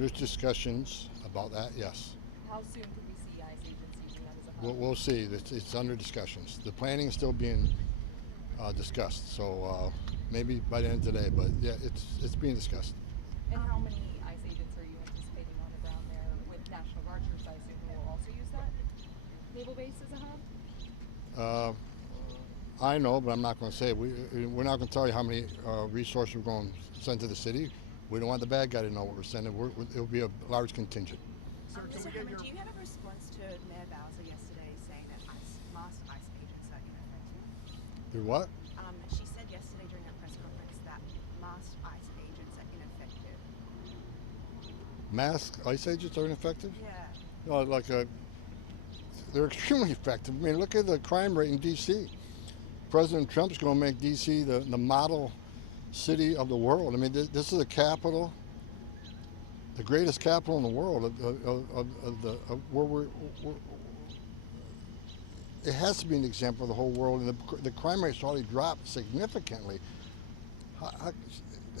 There's discussions about that, yes. How soon could we see ICE agents using that as a hub? We'll see. It's under discussions. The planning is still being discussed, so maybe by the end of today, but yeah, it's being discussed. And how many ICE agents are you anticipating on the ground there with National Guard troops, I assume, who will also use that naval base as a hub? Uh, I know, but I'm not going to say it. We're not going to tell you how many resources we're going to send to the city. We don't want the bad guy to know what we're sending. It'll be a large contingent. Sir, Homan, do you have a response to Mayor Bowser yesterday saying that masked ICE agents are ineffective? Through what? She said yesterday during a press conference that masked ICE agents are ineffective. Masked ICE agents are ineffective? Yeah. They're extremely effective. I mean, look at the crime rate in D.C. President Trump's going to make D.C. the model city of the world. I mean, this is a capital, the greatest capital in the world where it has to be an example of the whole world, and the crime rate's already dropped significantly.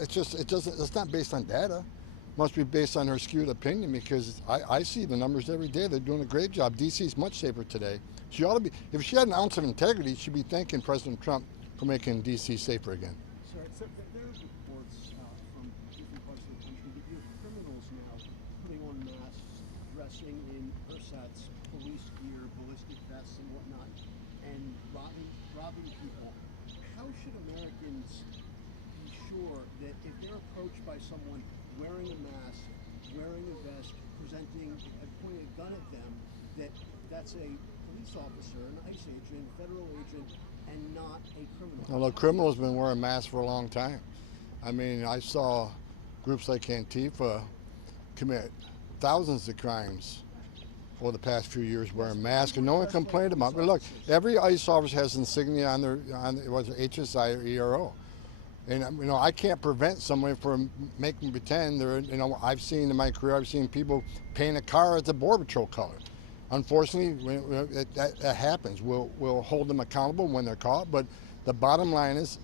It's not based on data. It must be based on her skewed opinion, because I see the numbers every day. They're doing a great job. DC's much safer today. She ought to be, if she had an ounce of integrity, she'd be thanking President Trump for making DC safer again. Sir, there are reports from different parts of the country that you have criminals now putting on masks, dressing in ersatz, police gear, ballistic vests, and whatnot, and robbing people. How should Americans be sure that if they're approached by someone wearing a mask, wearing a vest, pointing a gun at them, that's a police officer, an ICE agent, federal agent, and not a criminal? Well, the criminal's been wearing masks for a long time. I mean, I saw groups like Antifa commit thousands of crimes over the past few years wearing masks, and no one complained about it. But look, every ICE officer has insignia on their HSI or ERO. And I can't prevent someone from making pretend they're. I've seen in my career, I've seen people paint a car as a Border Patrol color. Unfortunately, that happens. We'll hold them accountable when they're caught. But the bottom line is,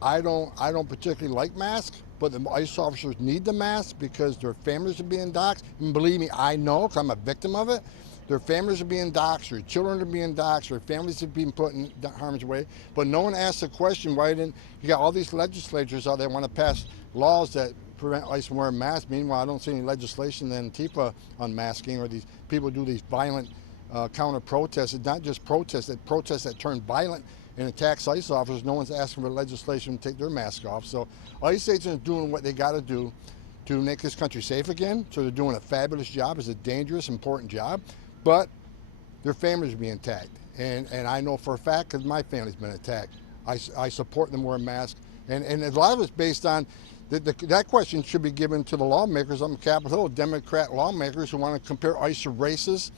I don't particularly like masks, but the ICE officers need the mask because their families are being doxxed. And believe me, I know, because I'm a victim of it. Their families are being doxxed, their children are being doxxed, their families are being put in harm's way. But no one asks the question, why didn't you got all these legislatures out there want to pass laws that prevent ICE from wearing masks? Meanwhile, I don't see any legislation in Antifa on masking, or these people do these violent counter protests. It's not just protests that turn violent and attacks ICE officers. No one's asking for legislation to take their mask off. So ICE agents are doing what they got to do to make this country safe again. So they're doing a fabulous job. It's a dangerous, important job. But their families are being attacked. And I know for a fact, because my family's been attacked. I support them wearing masks. And a lot of it's based on, that question should be given to the lawmakers on Capitol Hill, Democrat lawmakers who want to compare ICE to racists,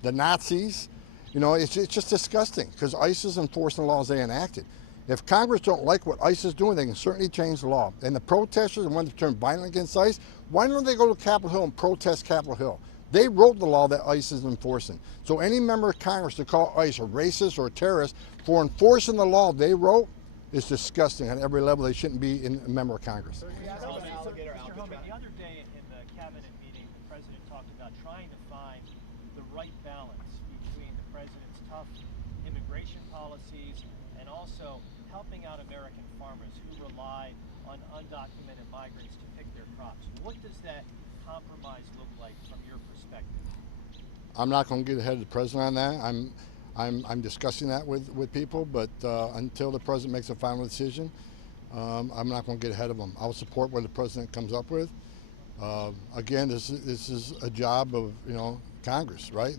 the Nazis. It's just disgusting, because ICE is enforcing the laws they enacted. If Congress don't like what ICE is doing, they can certainly change the law. And the protesters, the ones that turn violent against ICE, why don't they go to Capitol Hill and protest Capitol Hill? They wrote the law that ICE is enforcing. So any member of Congress to call ICE a racist or a terrorist for enforcing the law they wrote is disgusting on every level. They shouldn't be a member of Congress. Mr. Homan, the other day in the cabinet meeting, the president talked about trying to find the right balance between the president's tough immigration policies and also helping out American farmers who rely on undocumented migrants to pick their crops. What does that compromise look like from your perspective? I'm not going to get ahead of the president on that. I'm discussing that with people, but until the president makes a final decision, I'm not going to get ahead of him. I'll support what the president comes up with. Again, this is a job of Congress, right?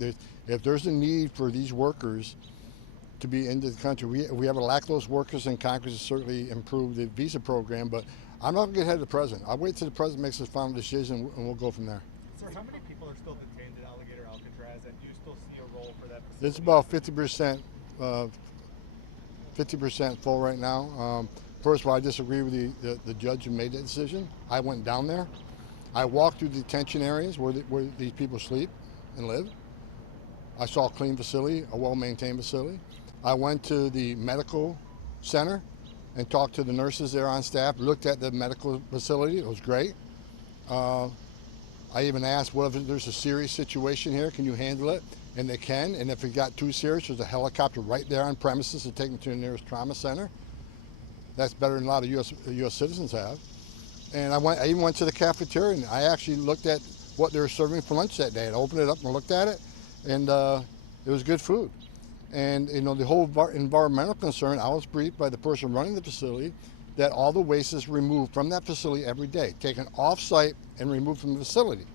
If there's a need for these workers to be into the country, we have a lack of those workers, and Congress has certainly improved the visa program. But I'm not going to get ahead of the president. I'll wait till the president makes his final decision, and we'll go from there. Sir, how many people are still detained at Alligator Alcatraz, and do you still see a role for that facility? It's about 50% full right now. First of all, I disagree with the judge who made that decision. I went down there. I walked through the detention areas where these people sleep and live. I saw a clean facility, a well-maintained facility. I went to the medical center and talked to the nurses there on staff, looked at the medical facility. It was great. I even asked, what if there's a serious situation here? Can you handle it? And they can. And if it got too serious, there's a helicopter right there on premises to take them to the nearest trauma center. That's better than a lot of U.S. citizens have. And I even went to the cafeteria and I actually looked at what they were serving for lunch that day. I opened it up and looked at it, and it was good food. And you know, the whole environmental concern, I was briefed by the person running the facility that all the waste is removed from that facility every day, taken off-site and removed from the facility.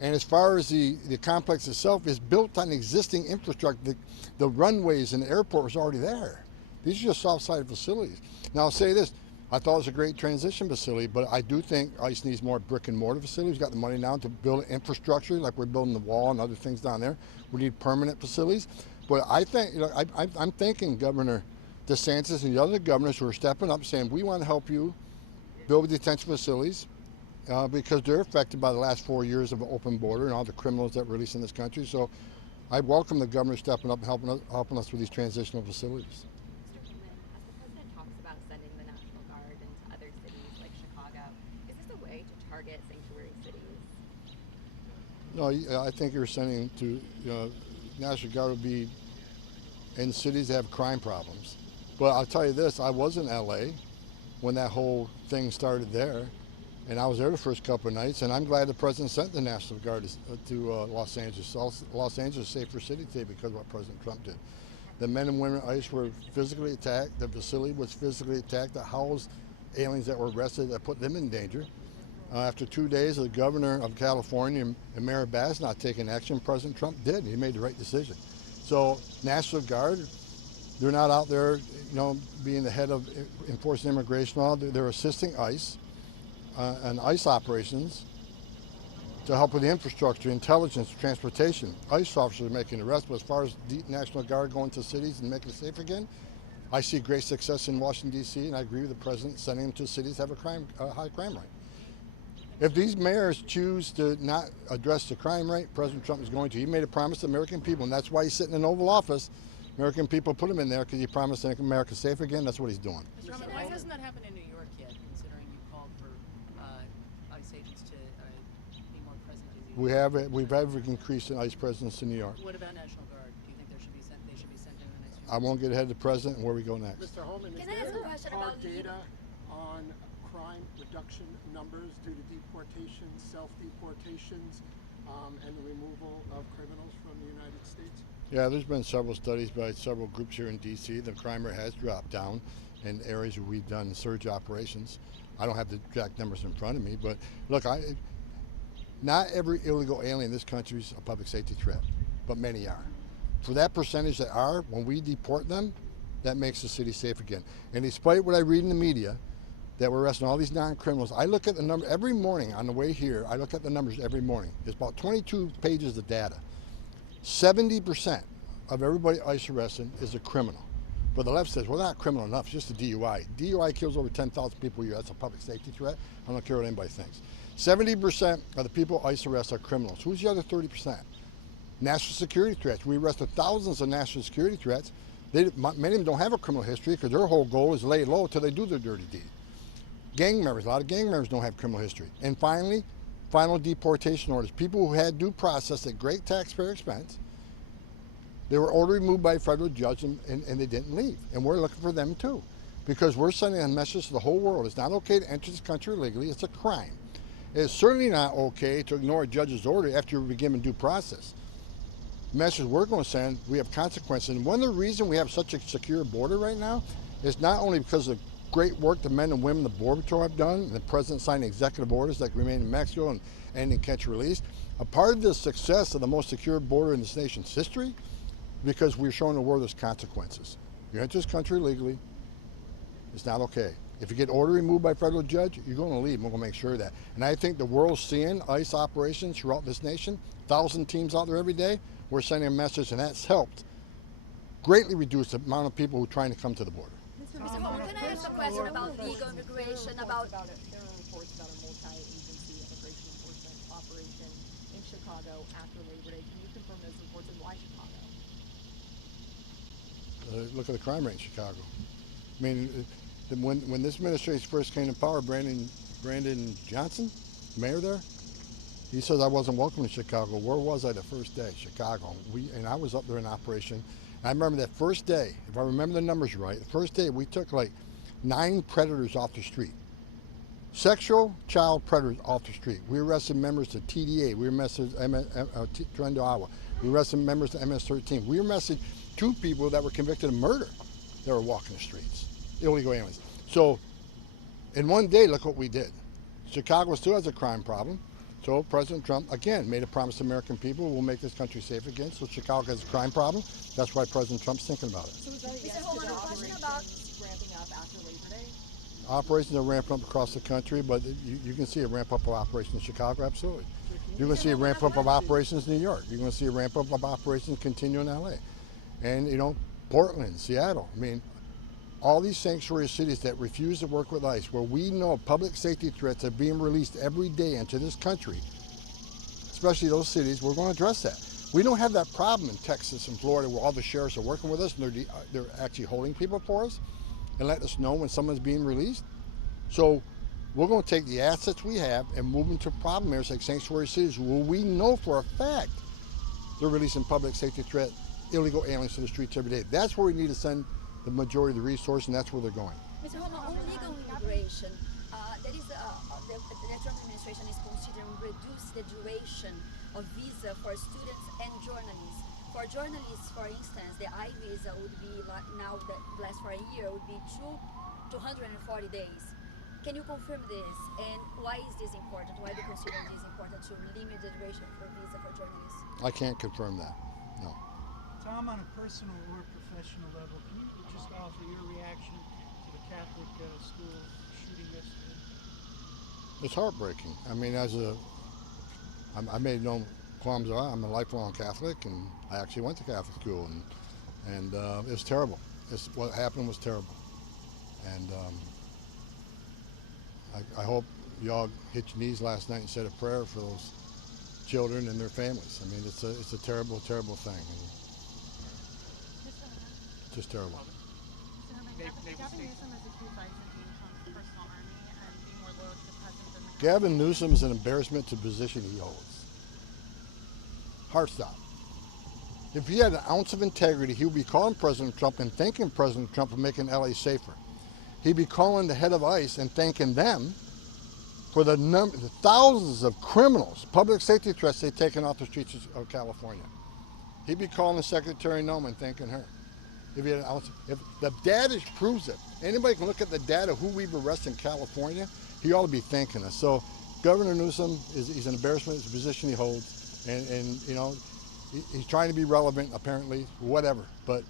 And as far as the complex itself is built on existing infrastructure, the runways and the airport was already there. These are just off-site facilities. Now I'll say this, I thought it was a great transition facility, but I do think ICE needs more brick and mortar facilities. We've got the money now to build infrastructure, like we're building the wall and other things down there. We need permanent facilities. But I think, you know, I'm thanking Governor DeSantis and the other governors who are stepping up saying, we want to help you build detention facilities because they're affected by the last 4 years of an open border and all the criminals that release in this country. So I welcome the governor stepping up and helping us with these transitional facilities. Mr. Homan, as the president talks about sending the National Guard into other cities like Chicago, is this a way to target sanctuary cities? No, I think you're sending to, National Guard would be in cities that have crime problems. But I'll tell you this, I was in LA when that whole thing started there, and I was there the first couple of nights, and I'm glad the president sent the National Guard to Los Angeles. Los Angeles is a safer city today because of what President Trump did. The men and women at ICE were physically attacked, the facility was physically attacked, that housed aliens that were arrested, that put them in danger. After 2 days, the governor of California and Mayor Bass not taking action, President Trump did. He made the right decision. So National Guard, they're not out there, being the head of enforcing immigration law. They're assisting ICE and ICE operations to help with the infrastructure, intelligence, transportation. ICE officers are making arrests, but as far as the National Guard going to cities and making it safe again, I see great success in Washington, D.C., and I agree with the president sending them to cities that have a high crime rate. If these mayors choose to not address the crime rate, President Trump is going to. He made a promise to the American people, and that's why he's sitting in the Oval Office. American people put him in there because he promised to make America safe again. That's what he's doing. Mr. Homan, why hasn't that happened in New York yet, considering you called for ICE agents to be more present in New York? We've had an increase in ICE presence in New York. What about National Guard? Do you think they should be sent in the next few I won't get ahead of the president and where we go next. Mr. Homan, is Can I ask a question there about hard data on crime reduction numbers due to deportations, self-deportations, and the removal of criminals from the United States? Yeah, there's been several studies by several groups here in D.C. The crime rate has dropped down in areas where we've done surge operations. I don't have the exact numbers in front of me, but look, not every illegal alien in this country is a public safety threat, but many are. For that percentage that are, when we deport them, that makes the city safe again. And despite what I read in the media, that we're arresting all these non-criminals, I look at the number every morning on the way here. I look at the numbers every morning. There's about 22 pages of data. 70% of everybody ICE arresting is a criminal. But the left says, well, not criminal enough, it's just a DUI. DUI kills over 10,000 people a year. That's a public safety threat. I don't care what anybody thinks. 70% of the people ICE arrest are criminals. Who's the other 30%? National security threats. We arrested thousands of national security threats. Many of them don't have a criminal history because their whole goal is lay low till they do their dirty deed. Gang members, a lot of gang members don't have criminal history. And finally, final deportation orders. People who had due process at great taxpayer expense, they were ordered removed by a federal judge and they didn't leave. And we're looking for them too. Because we're sending a message to the whole world. It's not okay to enter this country illegally, it's a crime. It's certainly not okay to ignore a judge's order after you've been given due process. The message we're going to send, we have consequences. And one of the reasons we have such a secure border right now is not only because of great work the men and women the Border Patrol have done, and the president signed executive orders like remain in Mexico and ending catch and release. A part of the success of the most secure border in this nation's history, because we're showing the world there's consequences. You enter this country legally, it's not okay. If you get order removed by a federal judge, you're going to leave. We're going to make sure of that. And I think the world's seeing ICE operations throughout this nation, 1,000 teams out there every day. We're sending a message, and that's helped greatly reduce the amount of people who are trying to come to the border. Mr. Homan, can I ask a question about legal immigration, There are reports about a multi-agency immigration enforcement operation in Chicago after Labor Day. Can you confirm those reports and why Chicago? Look at the crime rate in Chicago. I mean, when this administration first came to power, Brandon Johnson, mayor there, He says I wasn't welcome in Chicago. Where was I the first day? Chicago. And I was up there in operation. I remember that first day, if I remember the numbers right, the first day we took like 9 predators off the street. Sexual child predators off the street. We arrested members of TDA. We arrested Trendo, Iowa. We arrested members of MS-13. We arrested 2 people that were convicted of murder that were walking the streets. Illegal aliens. So, in one day, look what we did. Chicago still has a crime problem. So President Trump, again, made a promise to American people, we'll make this country safe again. So Chicago has a crime problem. That's why President Trump's thinking about it. So is that a yes Mr. to Homan, the a question operations about ramping up after Labor Day? Operations are ramping up across the country, but you can see a ramp up of operations in Chicago, absolutely. You're going to see a ramp up of operations in New York. You're going to see a ramp up of operations continue in LA. And, Portland, Seattle. I mean, all these sanctuary cities that refuse to work with ICE, where we know public safety threats are being released every day into this country, especially those cities, we're going to address that. We don't have that problem in Texas and Florida where all the sheriffs are working with us and they're actually holding people for us and letting us know when someone's being released. So we're going to take the assets we have and move them to problem areas like sanctuary cities where we know for a fact they're releasing public safety threat, illegal aliens to the streets every day. That's where we need to send the majority of the resource, and that's where they're going. Mr. Homan, on legal immigration, the Trump administration is considering reduce the duration of visa for students and journalists. For journalists, for instance, the I visa would be now that lasts for a year would be 240 days. Can you confirm this? And why is this important? Why do you consider this important to limit the duration for visa for journalists? I can't confirm that. No. Tom, on a personal or professional level, can you just offer your reaction to the Catholic school shooting yesterday? It's heartbreaking. I mean, I made no qualms about it. I'm a lifelong Catholic, and I actually went to Catholic school, and it was terrible. What happened was terrible, and I hope y'all hit your knees last night and said a prayer for those children and their families. I mean, it's a terrible, terrible thing. Just terrible. Gavin Newsom is an embarrassment to the position he holds. Heart stop. If he had an ounce of integrity, he would be calling President Trump and thanking President Trump for making LA safer. He'd be calling the head of ICE and thanking them for the thousands of criminals, public safety threats they've taken off the streets of California. He'd be calling the Secretary Noem and thanking her. If the data proves it, anybody can look at the data who we've arrested in California, he ought to be thanking us. So Governor Newsom he's an embarrassment to the position he holds, and he's trying to be relevant apparently, whatever. But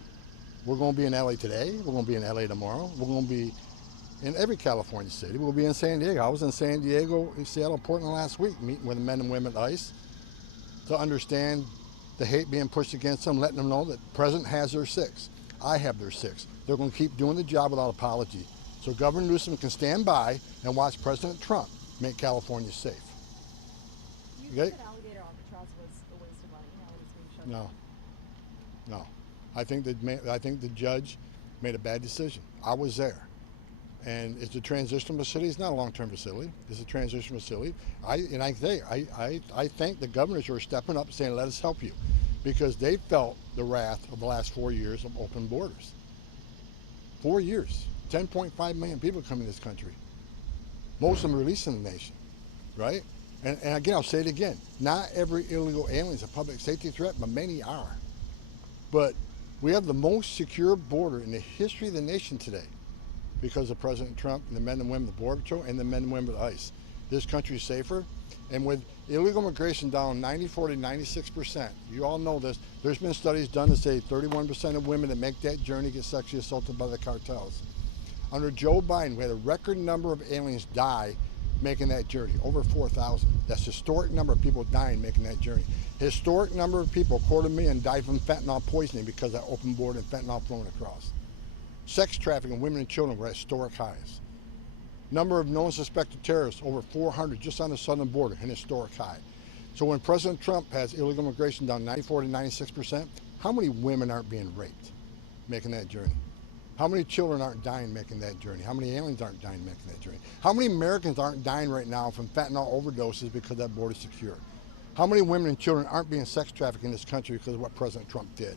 we're going to be in LA today. We're going to be in LA tomorrow. We're going to be in every California city. We'll be in San Diego. I was in San Diego, Seattle, Portland last week, meeting with the men and women at ICE to understand the hate being pushed against them, letting them know that the president has their 6. I have their 6. They're going to keep doing the job without apology. So Governor Newsom can stand by and watch President Trump make California safe. Do you think that alligator Alcatraz was a waste of money now that it's being shut down? No. I think the judge made a bad decision. I was there. And it's a transitional facility. It's not a long-term facility. It's a transitional facility. I thank the governors who are stepping up and saying, let us help you. Because they felt the wrath of the last 4 years of open borders. 4 years. 10.5 million people come in this country. Most of them released in the nation, right? And again, I'll say it again. Not every illegal alien is a public safety threat, but many are. But we have the most secure border in the history of the nation today because of President Trump and the men and women of the Border Patrol and the men and women of ICE. This country is safer. And with illegal immigration down 94 to 96%, you all know this, there's been studies done to say 31% of women that make that journey get sexually assaulted by the cartels. Under Joe Biden, we had a record number of aliens die making that journey, over 4,000. That's a historic number of people dying making that journey. Historic number of people, 250,000, died from fentanyl poisoning because of that open border and fentanyl flowing across. Sex trafficking of women and children were at historic highs. Number of known suspected terrorists, over 400 just on the southern border, an historic high. So when President Trump has illegal immigration down 94 to 96%, how many women aren't being raped making that journey? How many children aren't dying making that journey? How many aliens aren't dying making that journey? How many Americans aren't dying right now from fentanyl overdoses because that border is secure? How many women and children aren't being sex trafficked in this country because of what President Trump did?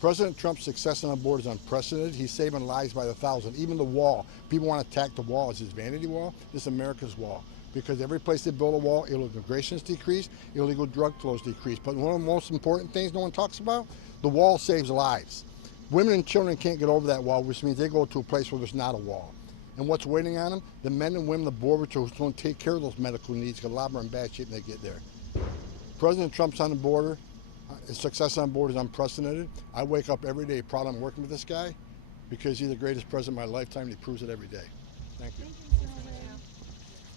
President Trump's success on the border is unprecedented. He's saving lives by the thousand. Even the wall. People want to attack the wall as his vanity wall. This is America's wall. Because every place they build a wall, illegal immigration is decreased, illegal drug flows decrease. But one of the most important things no one talks about, the wall saves lives. Women and children can't get over that wall, which means they go to a place where there's not a wall. And what's waiting on them? The men and women, the border patrol, who's going to take care of those medical needs, because a lot of them are in bad shape when they get there. President Trump's on the border. His success on board is unprecedented. I wake up every day proud I'm working with this guy because he's the greatest president of my lifetime, and he proves it every day. Thank you.